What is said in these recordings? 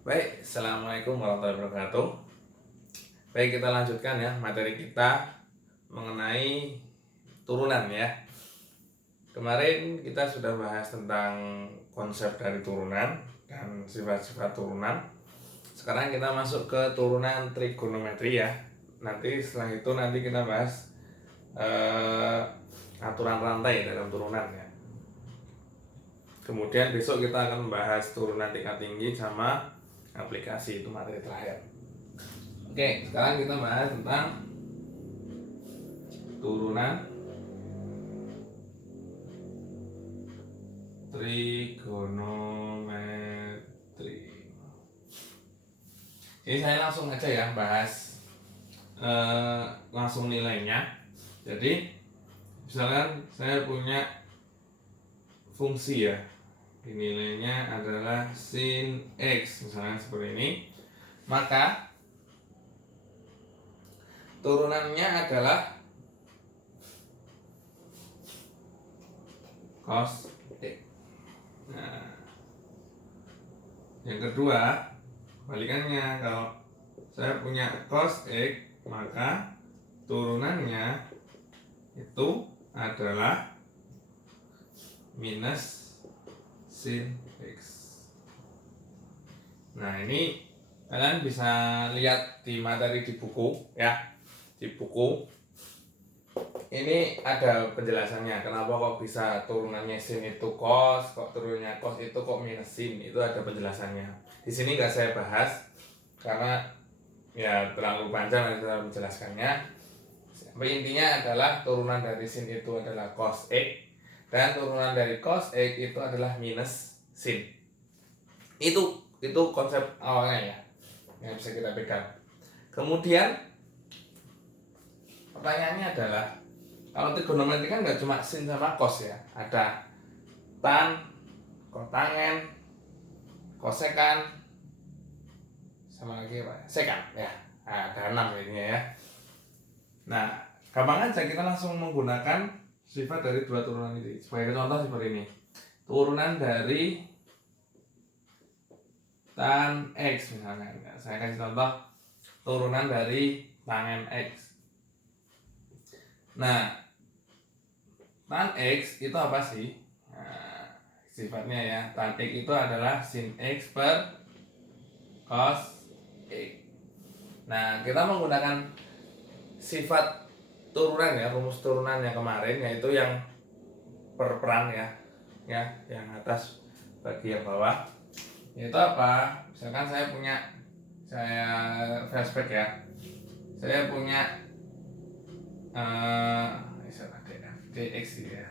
Baik, Assalamualaikum warahmatullahi wabarakatuh. Baik, kita lanjutkan ya materi kita mengenai turunan ya. Kemarin kita sudah bahas tentang konsep dari turunan dan sifat-sifat turunan. Sekarang kita masuk ke turunan trigonometri ya. Nanti setelah itu kita bahas aturan rantai dalam turunan ya. Kemudian besok kita akan membahas turunan tingkat tinggi sama aplikasi, itu materi terakhir. Oke, sekarang kita bahas tentang turunan trigonometri. Jadi saya langsung aja ya bahas langsung nilainya. Jadi misalkan saya punya fungsi ya, nilainya adalah sin X misalnya seperti ini, maka turunannya adalah cos X. Nah, yang kedua balikannya, kalau saya punya cos X maka turunannya itu adalah minus sin X. Nah, ini kalian bisa lihat di materi di buku ya. Di buku ini ada penjelasannya kenapa kok bisa turunannya sin itu cos, kok turunnya cos itu kok minus sin, itu ada penjelasannya. Di sini nggak saya bahas karena ya terlalu panjang nanti saya menjelaskannya. Intinya adalah turunan dari sin itu adalah cos X dan turunan dari cos X itu adalah minus sin. Itu konsep awalnya ya yang bisa kita pegang. Kemudian pertanyaannya adalah, kalau trigonometri kan nggak cuma sin sama cos ya, ada tan, kotangen, kosekan, sama lagi apa? Sekan ya. Nah, ada 6 jadinya ya. Nah, gampang aja kita langsung menggunakan sifat dari dua turunan ini. Sebagai contoh seperti ini. Turunan dari tan X misalnya. Saya kasih contoh turunan dari tangen X. Nah, tan X itu apa sih? Nah, sifatnya ya, tan X itu adalah sin X per cos X. Nah, kita menggunakan sifat turunan ya, rumus turunan yang kemarin, yaitu yang perperan ya, yang atas bagi yang bawah. Itu apa? Misalkan saya flashback ya, saya punya dx ya,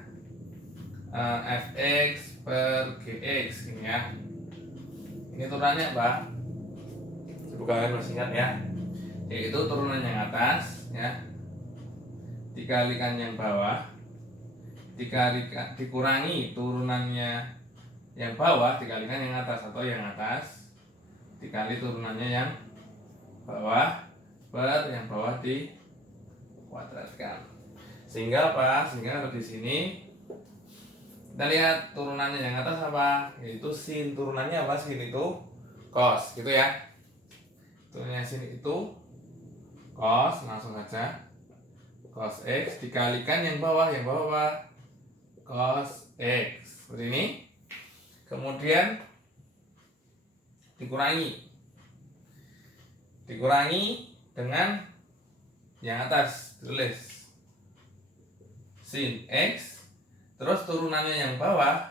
fx per gx ini ya. Ini turunannya apa? Coba kalian masih ingat ya, yaitu turunan yang atas ya dikalikan yang bawah dikurangi turunannya yang bawah dikalikan yang atas, atau yang atas dikali turunannya yang bawah per yang bawah dikuadratkan. Sehingga apa? Sehingga kalau di sini kita lihat turunannya yang atas apa? Yaitu sin. Turunannya apa? Sin itu cos, gitu ya. Turunannya sin itu cos, langsung saja cos X dikalikan yang bawah apa? Cos X. Seperti ini. Kemudian dikurangi dengan yang atas, tulis sin X, terus turunannya yang bawah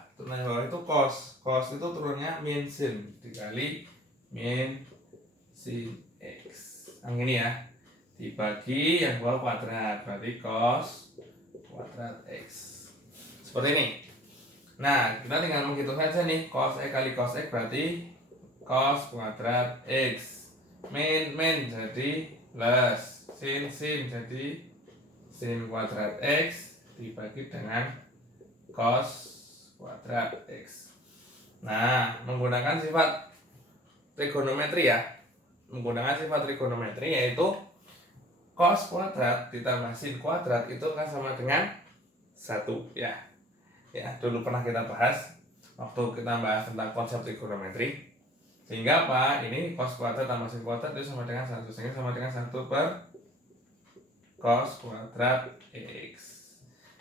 itu cos. Cos itu turunnya min sin dikali min sin X. Yang ini ya, dibagi yang bawah kuadrat, berarti cos kuadrat X. Seperti ini. Nah, kita tinggal menghitung saja nih, cos X kali cos X berarti cos kuadrat X. Min jadi plus, sin jadi sin kuadrat X dibagi dengan cos kuadrat X. Nah, menggunakan sifat trigonometri ya, yaitu cos kuadrat ditambah sin kuadrat itu kan sama dengan 1 ya. Ya, dulu pernah kita bahas waktu kita bahas tentang konsep trigonometri. Sehingga apa? Ini cos kuadrat tambah sin kuadrat itu sama dengan 1. Sehingga sama dengan 1 per cos kuadrat X.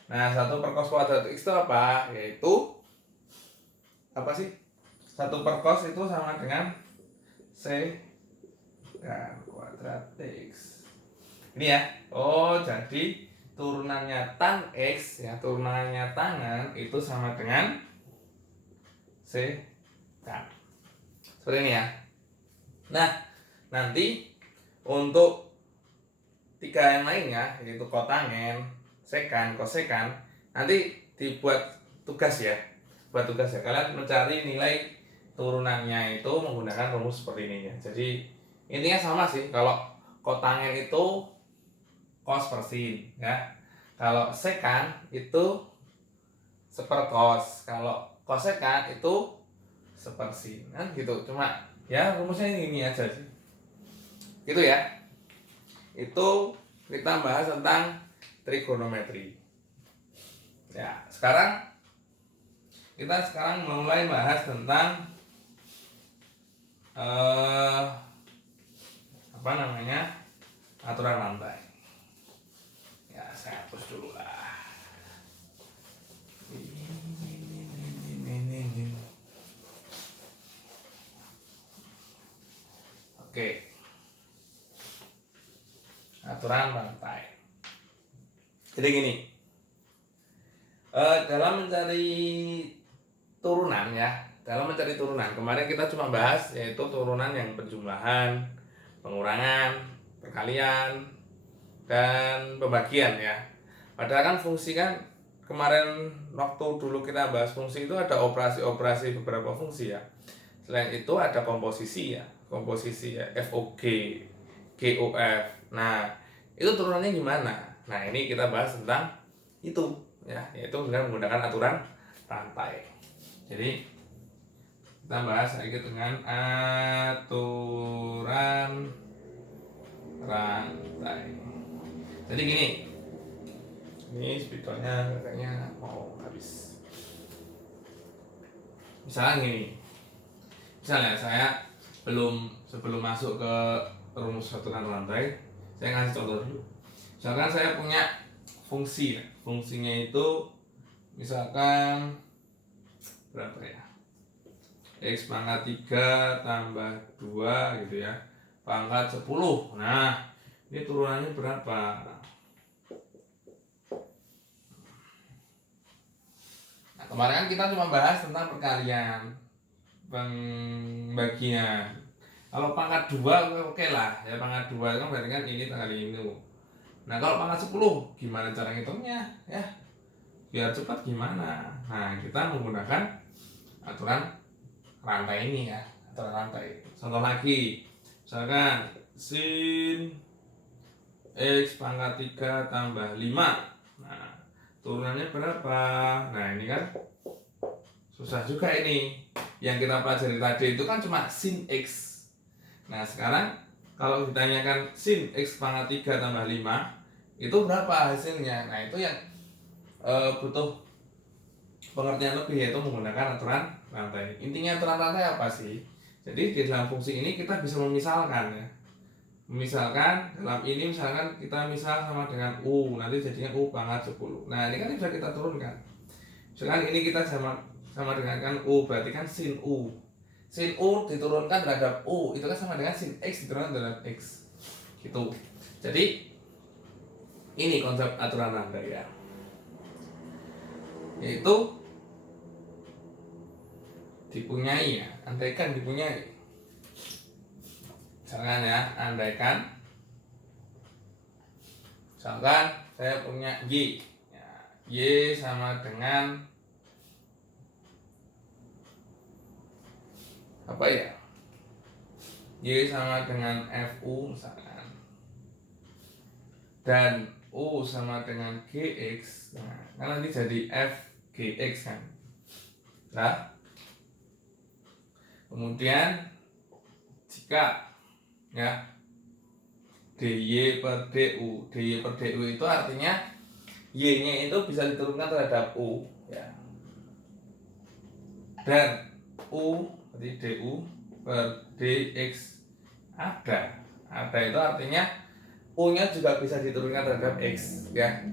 Nah, 1 per cos kuadrat X itu apa? Yaitu apa sih? 1 per cos itu sama dengan secant kuadrat X. Ini ya. Oh, jadi turunannya tan X ya, turunannya tangan itu sama dengan secant. Seperti ini ya. Nah, nanti untuk 3 yang lainnya yaitu kotangen, secant, kosekant, nanti dibuat tugas ya. Buat tugas ya. Kalian mencari nilai turunannya itu menggunakan rumus seperti ini ya. Jadi intinya sama sih. Kalau kotangen itu cos per sin ya. Kalau secant itu sepercos. Kalau kosekant itu sepersin kan gitu. Cuma ya rumusnya ini aja sih. Itu ya. Itu kita bahas tentang trigonometri. Ya, kita sekarang mulai bahas tentang apa namanya? Aturan lantai. Ya, saya hapus dulu lah. Oke. Aturan lantai. Jadi gini. Dalam mencari turunan ya, kemarin kita cuma bahas yaitu turunan yang penjumlahan, pengurangan, perkalian, dan pembagian ya. Padahal kan fungsi kan kemarin waktu dulu kita bahas fungsi itu ada operasi beberapa fungsi ya. Selain itu ada komposisi ya FOG, GOF. Nah, itu turunannya gimana? Nah, ini kita bahas tentang itu ya, yaitu dengan menggunakan aturan rantai. Jadi kita bahas lagi dengan aturan rantai. Jadi gini, ini spidolnya kayaknya mau habis. Misalnya saya sebelum masuk ke rumus aturan rantai, saya ngasih contoh dulu. Misalkan saya punya fungsinya itu misalkan berapa ya, X pangkat 3 tambah 2 gitu ya, pangkat 10. Nah, ini turunannya berapa? Nah, kemarin kan kita cuma bahas tentang perkalian, pembagian. Kalau pangkat 2 oke lah ya, pangkat 2 kan berarti kan ini kali ini. Nah, kalau pangkat 10 gimana cara ngitungnya ya? Biar cepat gimana? Nah, kita menggunakan aturan rantai ini ya, aturan rantai. Contoh lagi, misalkan sin X pangkat 3 tambah 5. Nah, turunannya berapa? Nah, ini kan susah juga ini. Yang kita pelajari tadi itu kan cuma sin X. Nah, sekarang kalau ditanyakan sin X pangkat 3 tambah 5 itu berapa hasilnya? Nah, itu yang butuh pengertian lebih, yaitu menggunakan aturan rantai. Intinya aturan rantai apa sih? Jadi di dalam fungsi ini kita bisa memisalkan ya. Misalkan dalam ini misalkan kita misal sama dengan U, nanti jadinya U pangkat 10. Nah, ini kan bisa kita turunkan. Misalkan ini kita sama dengan kan U, berarti kan sin U. Sin U diturunkan terhadap U, itu kan sama dengan sin X diturunkan terhadap X. Gitu. Jadi ini konsep aturan rantai ya. Yaitu dipunyai ya, andaikan dipunyai. Misalkan ya, misalkan saya punya Y ya, Y sama dengan apa ya, Y sama dengan FU misalkan, dan U sama dengan GX. Nah, kan nanti jadi FGX kan. Nah, kemudian jika ya DY per DU, DY per DU itu artinya Y-nya itu bisa diturunkan terhadap U ya. Dan U berarti DU per dx ada itu artinya U nya juga bisa diturunkan terhadap X ya.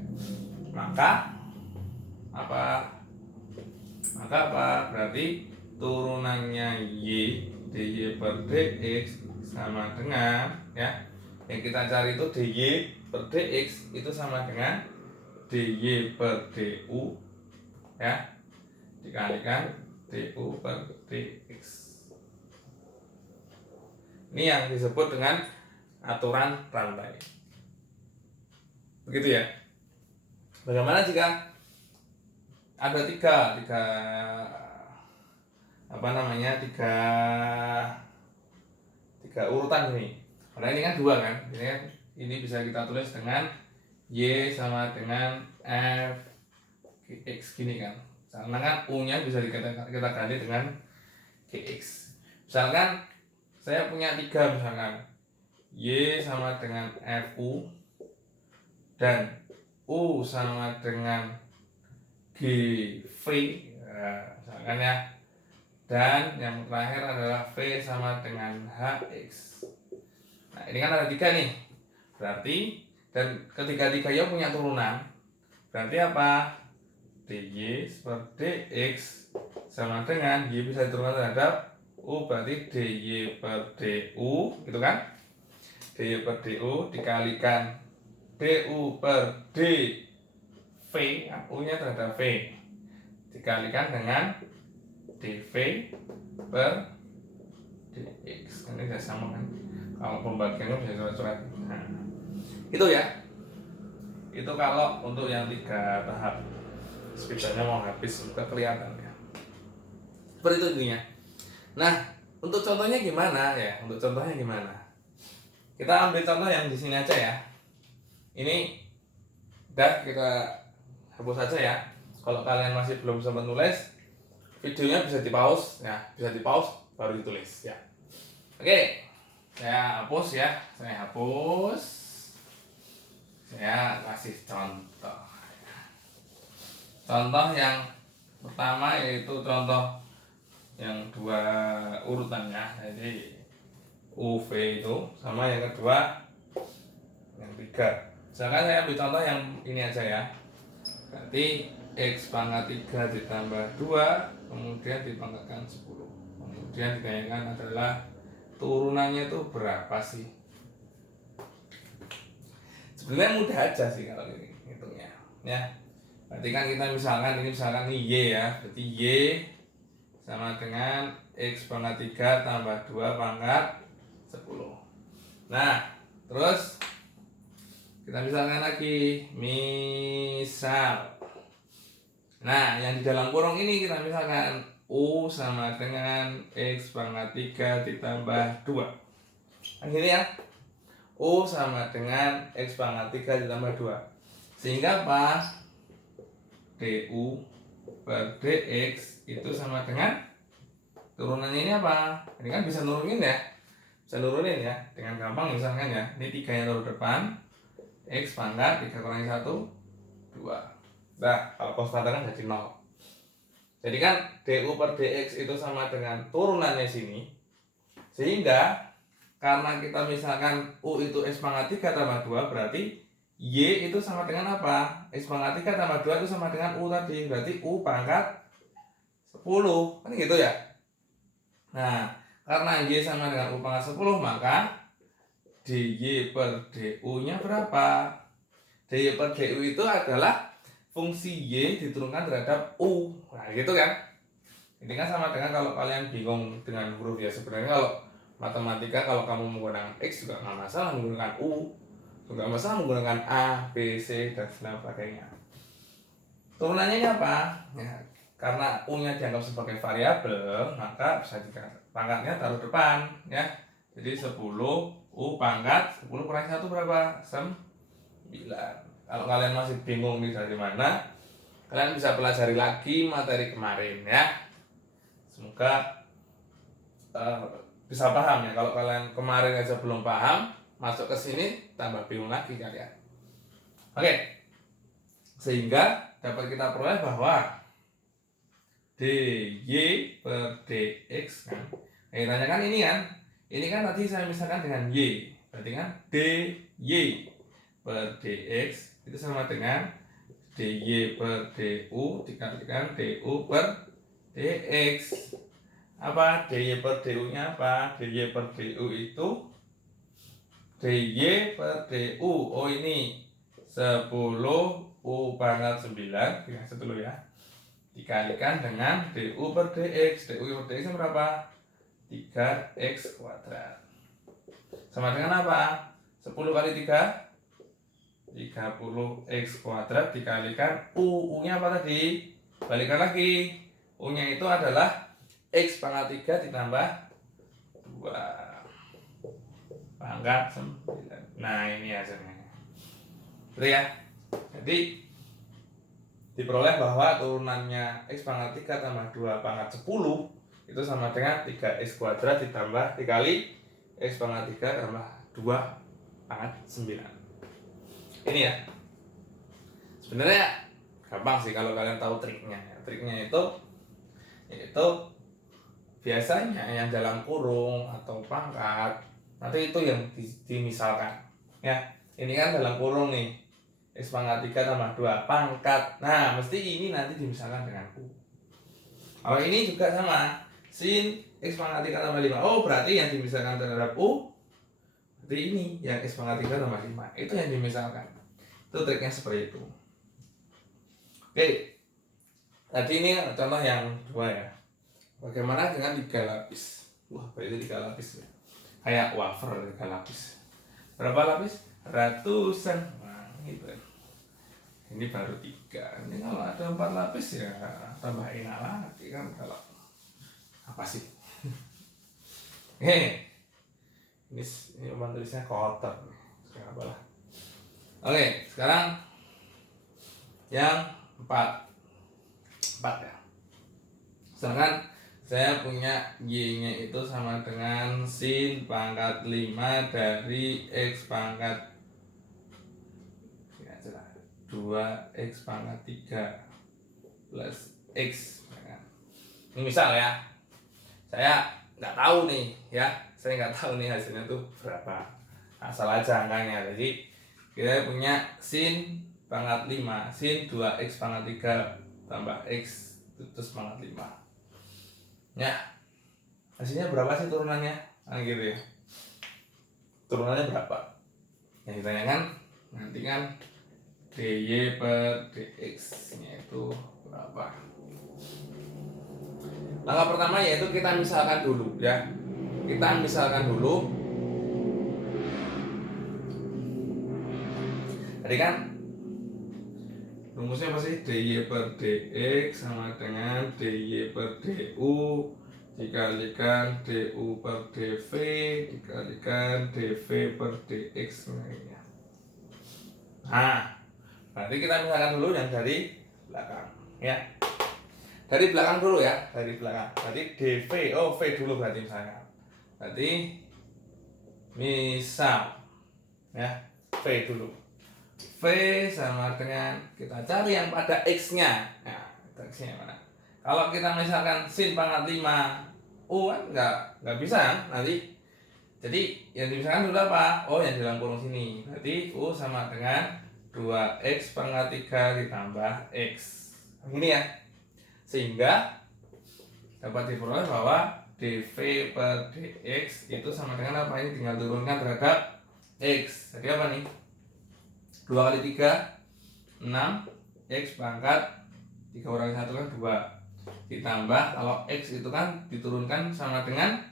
Maka apa berarti turunannya Y dy per dx sama dengan ya, yang kita cari itu dy per dx itu sama dengan dy per du ya, dikalikan du per dx. Ini yang disebut dengan aturan rantai. Begitu ya. Bagaimana jika ada tiga urutan ini? Karena ini kan dua kan, ini bisa kita tulis dengan y sama dengan f x gini kan. Karena kan u-nya bisa kita ganti dengan gx. Misalkan saya punya 3, misalkan y sama dengan fu dan u sama dengan gv misalkan ya, dan yang terakhir adalah v sama dengan hx. Nah ini kan ada 3 nih, berarti dan ketiga-tiganya punya turunan, berarti apa? dy per dx sama dengan y bisa diturunkan terhadap u, berarti dy per du gitu kan, dy per du dikalikan du per dv, u nya terhadap v, dikalikan dengan dv per dx. Ini sudah sama kan, kalau pembagiannya bisa coret-coret. Nah, itu ya, itu kalau untuk yang 3 tahap. Speednya mau habis juga kelihatan ya, seperti itu intinya. Nah untuk contohnya gimana ya, kita ambil contoh yang di sini aja ya. Ini udah kita hapus saja ya. Kalau kalian masih belum sempat nulis, videonya bisa di-pause ya, baru ditulis ya. Oke, saya hapus ya, saya kasih contoh. Contoh yang pertama yaitu contoh yang 2 urutannya, jadi UV itu sama yang kedua yang 3. Misalkan saya ambil contoh yang ini aja ya. Berarti X pangkat 3 ditambah 2 kemudian dipangkatkan 10. Kemudian ditanyakan adalah turunannya itu berapa sih? Sebenarnya mudah aja sih kalau ini hitungnya ya. Berarti kan kita misalkan ini Y ya. Berarti Y sama dengan X pangkat 3 tambah 2 pangkat 10. Nah, terus kita misalkan lagi, misal. Nah, yang di dalam kurung ini kita misalkan U sama dengan X pangkat 3 ditambah 2. Kan gini ya. U sama dengan X pangkat 3 ditambah 2. Sehingga apa? du per dx itu sama dengan turunannya ini apa? Ini kan bisa nurunin ya. Dengan gampang misalkan ya. Ini 3 yang taruh depan, X pangkat 3 kurangi 1 2. Nah, kalau konstanta kan jadi 0. Jadi kan du per dx itu sama dengan turunannya sini. Sehingga karena kita misalkan u itu X pangkat 3 tambah 2, berarti Y itu sama dengan apa? X pangkat 3 tambah 2 itu sama dengan U tadi. Berarti U pangkat 10. Kan gitu ya. Nah, karena Y sama dengan U pangkat 10, maka dy per du nya berapa? Dy per du itu adalah fungsi Y diturunkan terhadap U. Nah gitu kan. Ini kan sama dengan kalau kalian bingung dengan huruf ya. Sebenarnya kalau matematika, kalau kamu menggunakan X juga nggak masalah menggunakan U, nggak masalah menggunakan A, B, C, dan sebagainya. Turunannya ini apa? Ya, karena U-nya dianggap sebagai variabel, maka bisa pangkatnya taruh depan ya. Jadi 10 U pangkat 10 kurangi 1 berapa? 9. Kalau kalian masih bingung ini dari mana, kalian bisa pelajari lagi materi kemarin ya. Semoga bisa paham ya. Kalau kalian kemarin aja belum paham, masuk ke sini tambah bingung lagi kalian. Oke. Sehingga dapat kita peroleh bahwa dy per dx kan, Tanyakan ini kan tadi saya misalkan dengan Y, berarti kan dy per dx itu sama dengan dy per du dikalikan du per dx. Apa dy per du nya apa? Dy per du itu dy per du, oh ini 10 u pangkat 9 biasa dulu ya, dikalikan dengan du per dx. Du per dx berapa? 3x kuadrat sama dengan apa? 10 kali 3 30x kuadrat dikalikan u nya apa tadi? Balikan lagi, u nya itu adalah x pangkat 3 ditambah 2 pangkat 9. Nah ini hasilnya, betul ya. Jadi diperoleh bahwa turunannya x pangkat 3 tambah 2 pangkat 10 itu sama dengan 3x kuadrat ditambah dikali x pangkat 3 tambah 2 pangkat 9. Ini ya, sebenarnya gampang sih kalau kalian tahu triknya. Triknya itu biasanya yang dalam kurung atau pangkat nanti itu yang dimisalkan ya. Ini kan dalam kurung nih, x pangkat 3 tambah 2 pangkat, nah mesti ini nanti dimisalkan dengan u. Kalau ini juga sama, sin x pangkat 3 tambah 5, oh berarti yang dimisalkan terhadap u berarti ini yang x pangkat 3 tambah 5, itu yang dimisalkan. Itu triknya seperti itu. Oke, tadi ini contoh yang 2 ya. Bagaimana dengan 3 lapis? Wah, berarti 3 lapis ya, kayak wafer 3 lapis. Berapa lapis? Ratusan. Nah, gitu. Ini baru 3. Ini kalau ada 4 lapis ya tambah enak lagi kan. Kalau apa sih? Ini tulisnya kotor. Sekarang apalah. Oke, sekarang yang 4 ya. Sedangkan saya punya y-nya itu sama dengan sin pangkat 5 dari x pangkat 2x pangkat 3 plus x. Ini misal ya, saya nggak tahu nih ya, saya nggak tahu nih hasilnya tuh berapa, asal aja angkanya. Jadi kita punya sin pangkat 5, sin 2x pangkat 3 tambah x terus pangkat 5 ya, hasilnya berapa sih turunannya? Nah gitu ya, turunannya berapa yang ditanyakan nanti kan dy per dx nya itu berapa. Langkah pertama yaitu kita misalkan dulu ya, kita misalkan dulu. Tadi kan rumusnya apa sih? dy per dx sama dengan dy per du dikalikan du per dv dikalikan dv per dx. Nah, berarti kita misalkan dulu yang dari belakang ya. Dari belakang dulu ya, dari belakang. Berarti dv, v dulu berarti misalkan. Berarti misal ya, v dulu. V sama dengan, kita cari yang pada x-nya. Nah, x-nya mana? Kalau kita misalkan sin pangkat 5 u kan nggak bisa kan nanti. Jadi yang dimisalkan dulu apa? Oh, yang dalam kurung sini. Berarti u sama dengan 2x pangkat 3 ditambah x. Ini ya. Sehingga dapat diperoleh bahwa dv per dx itu sama dengan apa? Ini tinggal turunkan terhadap x. Jadi apa nih? 2 kali 3 6 x pangkat 3 kurangi 1 kan 2 ditambah kalau x itu kan diturunkan sama dengan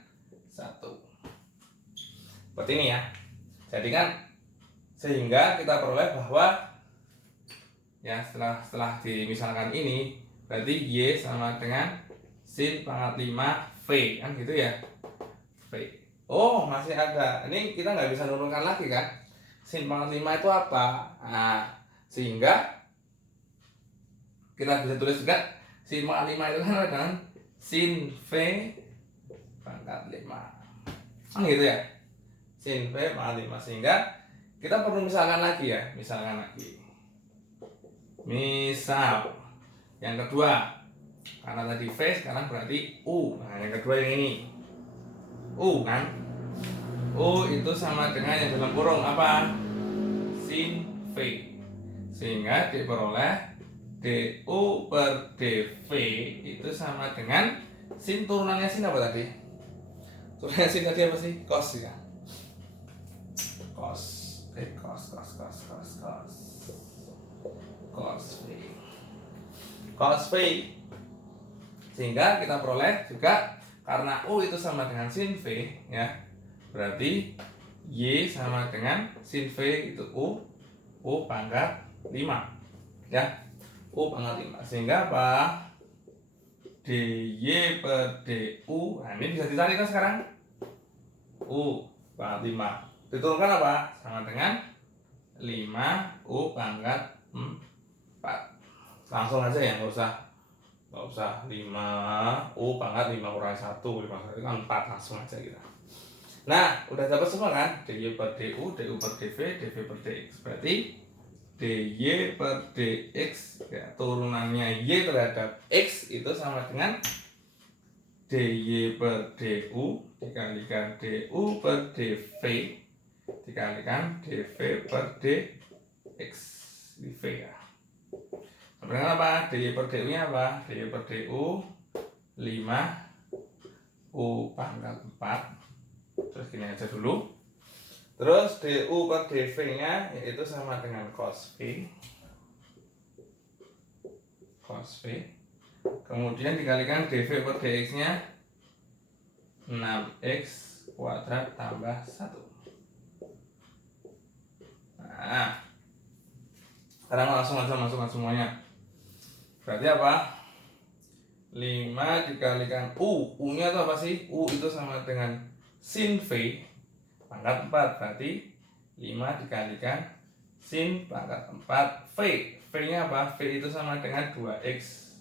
1. Seperti ini ya. Jadi kan sehingga kita peroleh bahwa ya setelah dimisalkan ini berarti y sama dengan sin pangkat 5 v kan gitu ya. V. Oh, masih ada. Ini kita nggak bisa nurunkan lagi kan. Sin pangkat 5 itu apa? Nah, sehingga kita bisa tulis juga sin pangkat 5 itu kan dengan sin v pangkat 5. Kan gitu ya. Sin v pangkat 5, sehingga kita perlu misalkan lagi ya, misalkan lagi. Misal yang kedua, karena tadi v sekarang berarti u. Nah, yang kedua yang ini. U kan. U itu sama dengan yang dalam kurung apa? Sin V. Sehingga diperoleh DU per DV itu sama dengan sin turunannya sin apa tadi? Turunannya sin tadi apa sih? Cos ya. Cos. Cos V. Cos V. Sehingga kita peroleh juga karena U itu sama dengan sin V ya. Berarti Y sama dengan sin V itu U pangkat 5 ya. U pangkat 5. Sehingga apa? DY per DU. Nah, ini bisa dicari kan sekarang? U pangkat 5 diturunkan apa? Sama dengan 5 U pangkat 4. Langsung aja ya, nggak usah 5 U pangkat 5 kurangi 1 itu kan 4, langsung aja kita. Nah, udah dapat semua kan? DY per DU, DU per DV, DV per DX. Berarti DY per DX ya, turunannya Y terhadap X itu sama dengan DY per DU dikalikan DU per DV dikalikan DV per DX di V ya. Sebenarnya apa? DY per DU nya apa? DY per DU 5 U pangkat 4. Terus gini aja dulu. Terus DU per DV nya yaitu sama dengan cos V. Kemudian dikalikan DV per DX nya 6x kuadrat tambah 1. Nah, sekarang langsung aja masukkan semuanya. Berarti apa? 5 dikalikan U nya itu apa sih? U itu sama dengan sin V pangkat 4. Berarti 5 dikalikan sin pangkat 4 V. V nya apa? V itu sama dengan 2x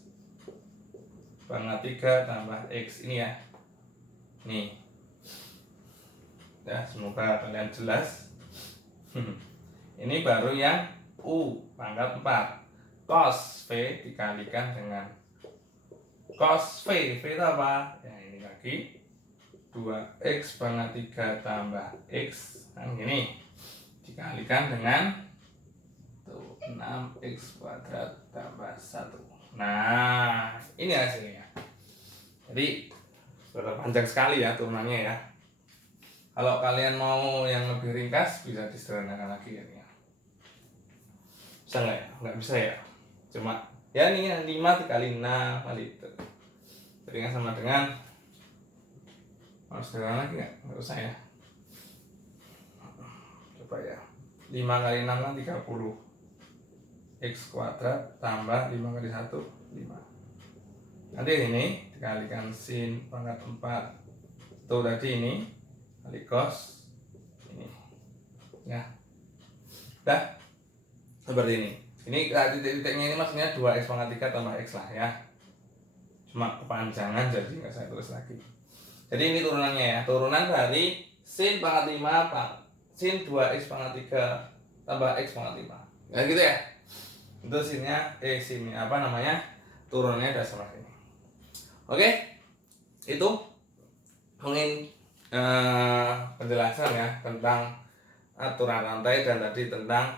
pangkat 3 tambah X. Ini ya. Nih ya, semoga kalian jelas. Ini baru yang U pangkat 4. Cos V dikalikan dengan cos V. V itu apa? Ya ini lagi 2x pangkat 3 tambah X. Kan gini. Dikalikan dengan 6x kuadrat tambah 1. Nah, ini hasilnya. Jadi sudah panjang sekali ya turunannya ya. Kalau kalian mau yang lebih ringkas bisa disederhanakan lagi ya. Bisa nggak ya? Nggak bisa ya. Cuma ya ini 5 dikali 6 kali itu. Jadi nggak sama dengan, harus sederhana lagi nggak usah ya. Coba ya. 5 kali 6 kan 30. X kuadrat tambah 5 kali 1 5. Nanti ini dikalikan sin pangkat 4 itu tadi ini kali cos ini ya. Udah seperti ini. Ini titik-titiknya ini maksudnya 2x pangkat 3 tambah x lah ya. Cuma kepanjangan jadi nggak saya tulis lagi. Jadi ini turunannya ya. Turunan dari sin pangkat 5 sin 2x pangkat 3 tambah x pangkat 5. Ya gitu ya. Itu sinnya apa namanya? Turunannya udah seperti ini. Oke. Itu mungkin penjelasan ya tentang aturan rantai dan tadi tentang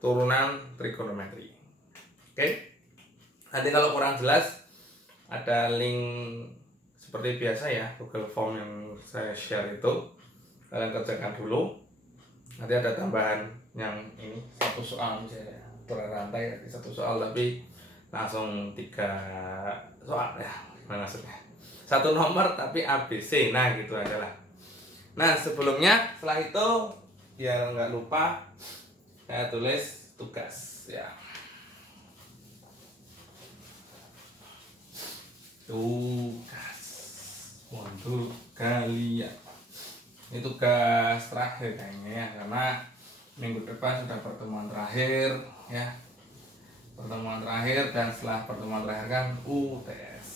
turunan trigonometri. Oke. Nanti kalau kurang jelas ada link seperti biasa ya, Google Form yang saya share itu kalian kerjakan dulu. Nanti ada tambahan yang ini satu soal misalnya aturan rantai satu soal tapi langsung 3 soal ya, gimana maksudnya? Satu nomor tapi ABC, nah gitu aja lah. Nah sebelumnya setelah itu biar nggak lupa saya tulis tugas ya. Tugas untuk kalian. Ini tugas terakhir kayaknya ya, karena minggu depan sudah pertemuan terakhir ya. Pertemuan terakhir dan setelah pertemuan terakhir kan UTS.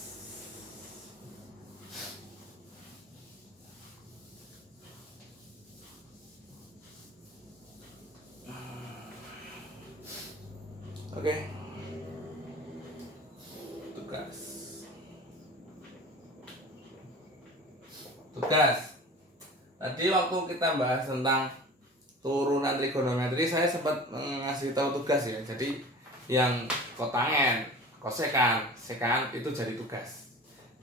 Oke. Tugas. tugas. Tadi waktu kita bahas tentang turunan trigonometri, saya sempat ngasih tahu tugas ya. Jadi yang kotangen, kosekan, sekan itu jadi tugas.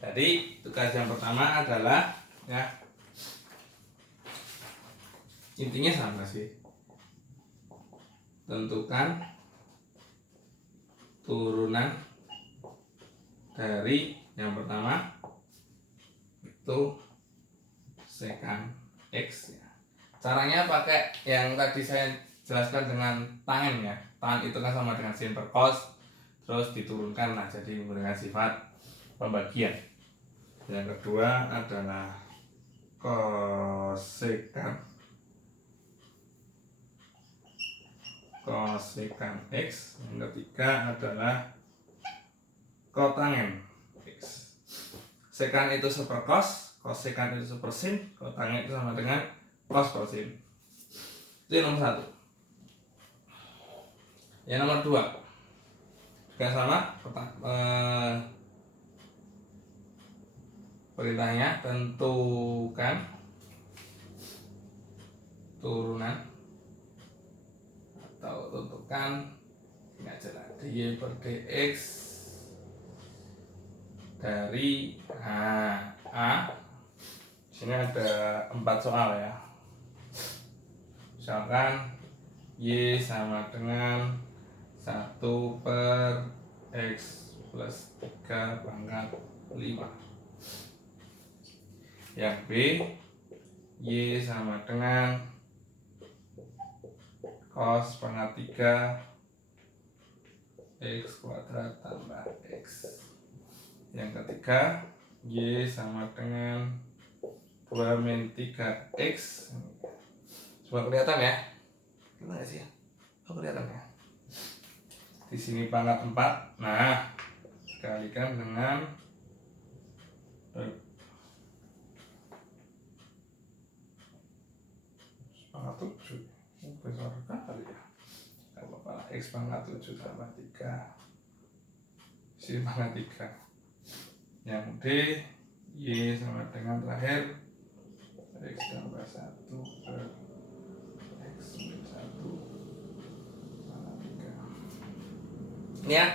Jadi tugas yang pertama adalah ya, intinya sama sih. Tentukan turunan dari yang pertama itu sekan X ya. Caranya pakai yang tadi saya jelaskan dengan tangen ya. Tangan itu kan sama dengan sin per cos, terus diturunkan lah jadi menggunakan sifat pembagian. Yang kedua adalah kosekan X. Yang ketiga adalah kotangen X. Sekan itu super cos, kosekan itu super sin, kotangen itu sama dengan cos per sin. Itu yang nomor 1. Yang nomor 2 juga sama, perintahnya tentukan turunan atau tentukan ini aja lah, dy per dx dari A. Sini ada 4 soal ya. Misalkan Y sama dengan 1 per X plus 3 pangkat 5. Yang B, Y sama dengan cos pangkat 3 X kuadrat tambah X. Yang ketiga, Y sama dengan 2 min 3X. Coba kelihatan ya? Gimana sih ya? Oh, kelihatan ya? Di sini pangkat 4. Nah, kalikan dengan pangkat 7. Besar kali ya. Gak apa-apa lah, X pangkat 7 tambah 3. Sini pangkat 3. Yang D, Y sama dengan terakhir X tambah 1 per X min 1 pangkat 3. Ini ya.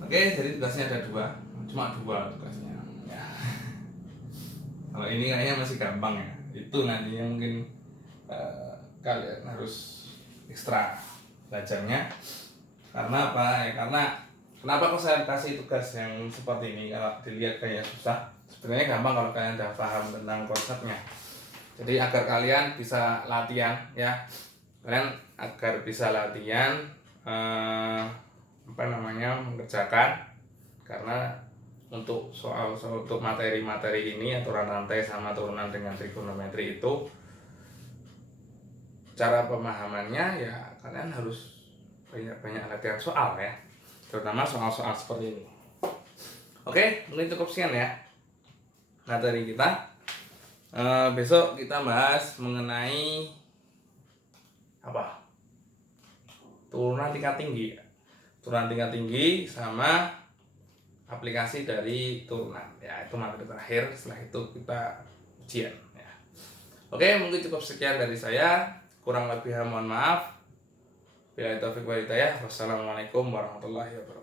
Oke, jadi tugasnya ada 2. Cuma 2 tugasnya ya. Kalau ini kayaknya masih gampang ya. Itu nantinya mungkin kalian harus ekstra belajarnya. Karena apa? Ya karena kenapa kok saya kasih tugas yang seperti ini? Kalau dilihat kayak susah, sebenarnya gampang kalau kalian udah paham tentang konsepnya. Jadi agar kalian bisa latihan ya, kalian agar bisa latihan mengerjakan. Karena untuk untuk materi-materi ini, aturan rantai sama turunan dengan trigonometri itu, cara pemahamannya ya kalian harus banyak-banyak latihan soal ya, terutama soal-soal seperti ini. Oke, mungkin cukup sekian ya materi kita. Besok kita bahas mengenai apa? Turunan tingkat tinggi. Turunan tingkat tinggi sama aplikasi dari turunan. Ya, itu materi terakhir. Setelah itu kita ujian ya. Oke, mungkin cukup sekian dari saya. Kurang lebih mohon maaf. Bila taufik wal hidayah. Wassalamualaikum warahmatullahi wabarakatuh.